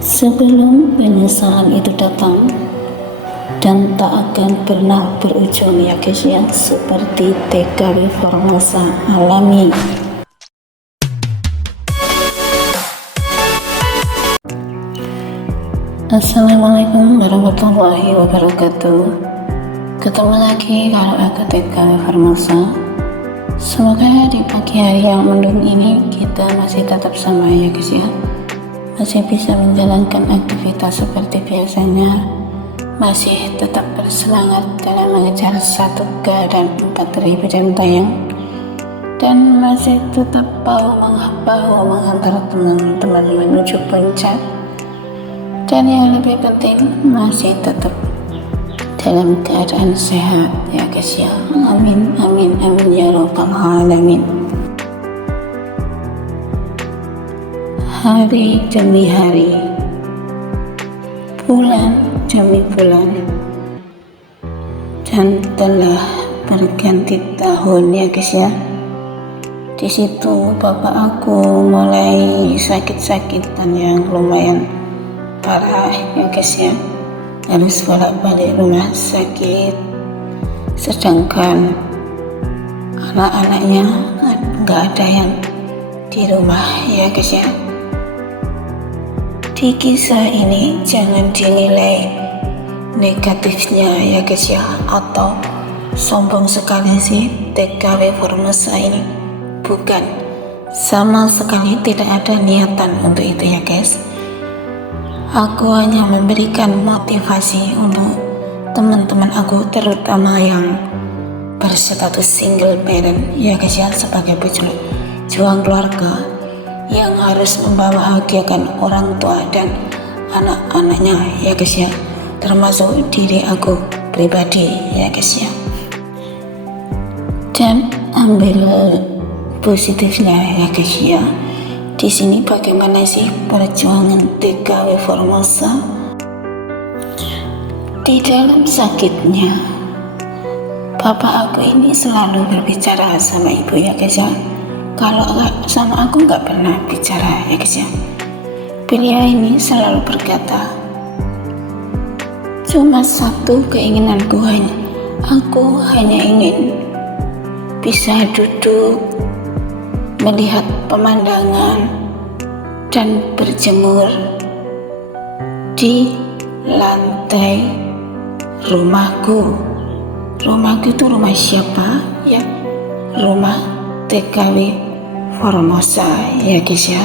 Sebelum penyesalan itu datang dan tak akan pernah berujung ya guys ya, seperti TKW Formosa alami. Assalamualaikum warahmatullahi wabarakatuh. Ketemu lagi kalau aku TKW Formosa. Semoga di pagi hari yang mendung ini kita masih tetap sama ya guys ya, masih bisa menjalankan aktivitas seperti biasanya, masih tetap bersemangat dalam mengejar 1K dan 4.000 jam tayang, dan masih tetap mau mengantar teman-teman menuju puncak, dan yang lebih penting masih tetap dalam keadaan sehat ya guys ya. Amin amin amin ya rabbal alamin. Hari demi hari, bulan demi bulan, dan telah berganti tahun ya guys ya. Di situ bapak aku mulai sakit-sakitan yang lumayan parah ya guys ya, harus bolak-balik rumah sakit, sedangkan anak-anaknya nggak ada yang di rumah ya guys ya. Di kisah ini jangan dinilai negatifnya ya guys ya, atau sombong sekali sih TKW Formosa ini. Bukan, sama sekali tidak ada niatan untuk itu ya guys. Aku hanya memberikan motivasi untuk teman-teman aku, terutama yang berstatus single parent ya guys ya, sebagai pejuang keluarga yang harus membahagiakan orang tua dan anak-anaknya ya guys ya, termasuk diri aku pribadi ya guys ya. Dan ambil positifnya ya guys ya. Di sini bagaimana sih perjuangan TKW Formosa? Di dalam sakitnya, bapak aku ini selalu berbicara sama ibu ya guys ya. Kalau sama aku nggak pernah bicara ya guys ya. Beliau ini selalu berkata, cuma satu keinginanku, aku hanya ingin bisa duduk melihat pemandangan dan berjemur di lantai rumahku. Rumahku itu rumah siapa ya? Rumah TKW Formosa ya guys ya.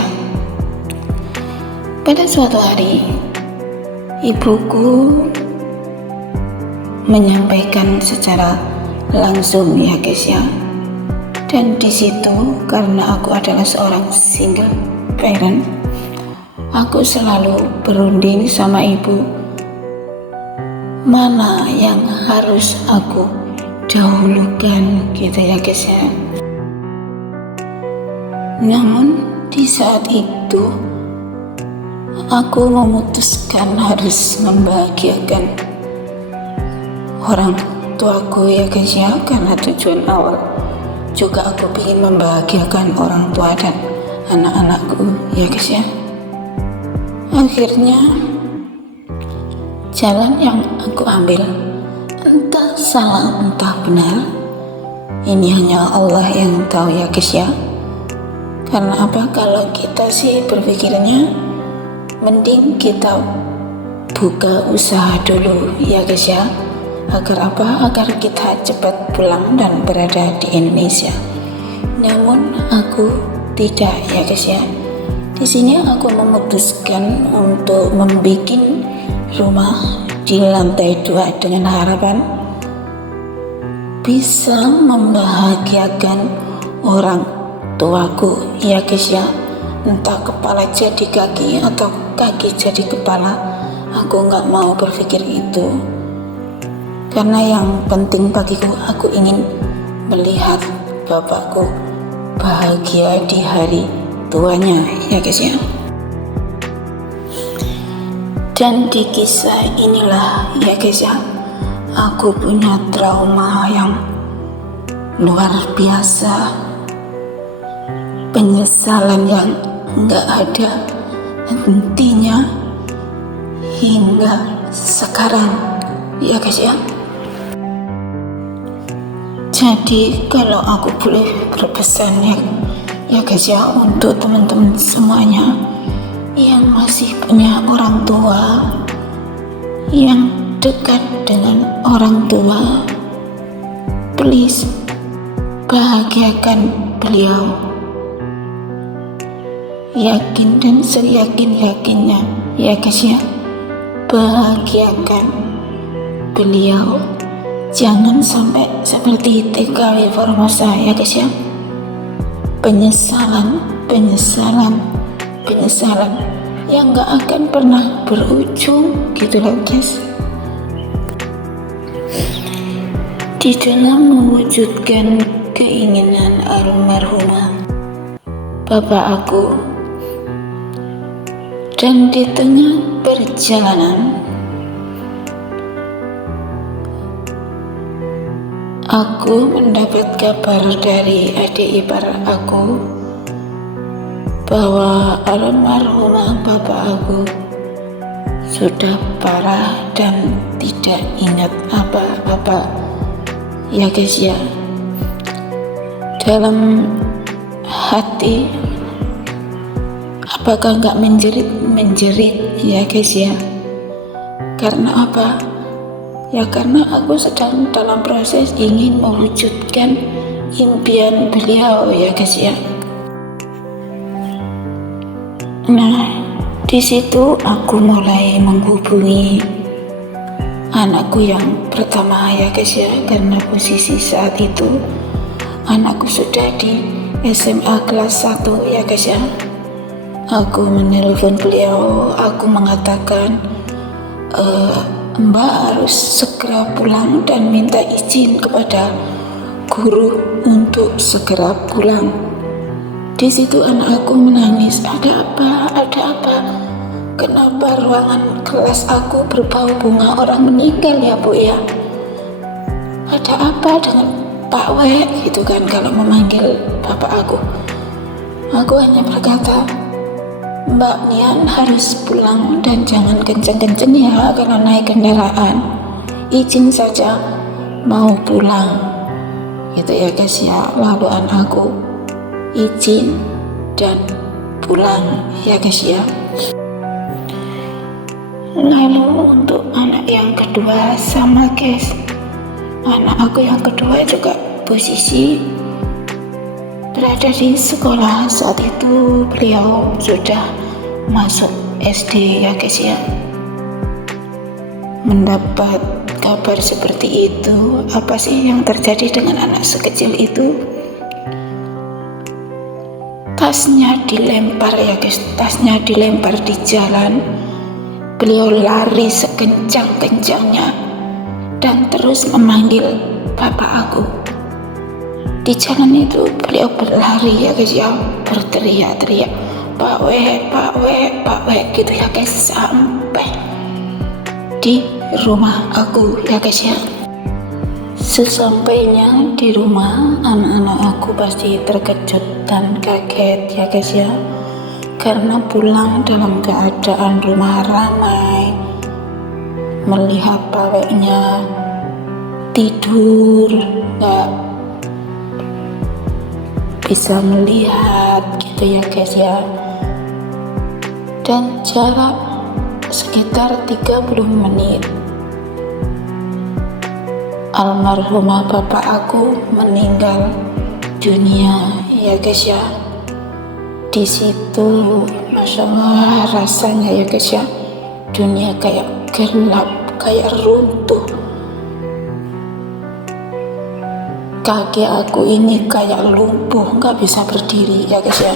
Pada suatu hari ibuku menyampaikan secara langsung ya guys ya. Dan di situ karena aku adalah seorang single parent, aku selalu berunding sama ibu, mana yang harus aku dahulukan gitu ya guys ya. Namun di saat itu aku memutuskan harus membahagiakan orang tuaku ya guys ya, karena tujuan awal juga aku ingin membahagiakan orang tua dan anak-anakku ya guys ya. Akhirnya jalan yang aku ambil entah salah entah benar, ini hanya Allah yang tahu ya guys ya. Karena apa, kalau kita sih berpikirnya mending kita buka usaha dulu ya guys ya. Agar apa? Agar kita cepat pulang dan berada di Indonesia. Namun aku tidak ya guys ya. Di sini aku memutuskan untuk membuat rumah di lantai 2 dengan harapan bisa membahagiakan orang tuaku ya guys ya. Entah kepala jadi kaki atau kaki jadi kepala, aku nggak mau berpikir itu. Karena yang penting bagiku, aku ingin melihat bapakku bahagia di hari tuanya ya guys ya. Dan di kisah inilah ya guys ya, aku punya trauma yang luar biasa, penyesalan yang nggak ada hentinya hingga sekarang, ya guys ya. Jadi kalau aku boleh berpesan ya guys ya, untuk teman-teman semuanya yang masih punya orang tua, yang dekat dengan orang tua, please bahagiakan beliau. Yakin dan seyakin-yakinnya ya guys ya, bahagiakan beliau. Jangan sampai seperti TKW Formosa ya guys ya. Penyesalan yang gak akan pernah berujung gitu loh guys. Di dalam mewujudkan keinginan almarhumah bapak aku, dan di tengah perjalanan aku mendapat kabar dari adik ipar aku bahwa almarhumah bapak aku sudah parah dan tidak ingat apa-apa ya guys ya. Dalam hati apakah nggak menjerit ya guys ya. Karena apa? Ya karena aku sedang dalam proses ingin mewujudkan impian beliau ya guys ya. Nah, di situ aku mulai menghubungi anakku yang pertama ya guys ya, karena posisi saat itu anakku sudah di SMA kelas 1 ya guys ya. Aku menelpon beliau, aku mengatakan Mbak harus segera pulang dan minta izin kepada guru untuk segera pulang. Di situ anak aku menangis, ada apa? Kenapa ruangan kelas aku berbau bunga orang meninggal ya Bu ya? Ada apa dengan Pak W gitu kan kalau memanggil bapak aku. Aku hanya berkata, Mbak Nian harus pulang dan jangan kenceng-kenceng ya kalau naik kendaraan. Izin saja mau pulang. Gitu ya guys ya. Lalu anakku izin dan pulang ya guys ya. Lalu untuk anak yang kedua sama guys. Anak aku yang kedua juga posisi berada di sekolah. Saat itu beliau sudah masuk SD ya guys ya. Mendapat kabar seperti itu, apa sih yang terjadi dengan anak sekecil itu? Tasnya dilempar ya guys, tasnya dilempar di jalan. Beliau lari sekencang-kencangnya dan terus memanggil bapak aku. Di jalan itu beliau berlari ya guys ya, berteriak-teriak, Pak W gitu ya guys, sampai di rumah aku ya guys ya. Sesampainya di rumah, anak-anak aku pasti terkejut dan kaget ya guys ya, karena pulang dalam keadaan rumah ramai, melihat paweknya tidur, gak bisa melihat gitu ya guys ya. Dan jarak sekitar 30 menit almarhumah bapak aku meninggal dunia ya guys ya. Di situ Masya Allah rasanya ya guys ya, dunia kayak gelap, kayak runtuh. Kaki aku ini kayak lumpuh, nggak bisa berdiri ya guys ya.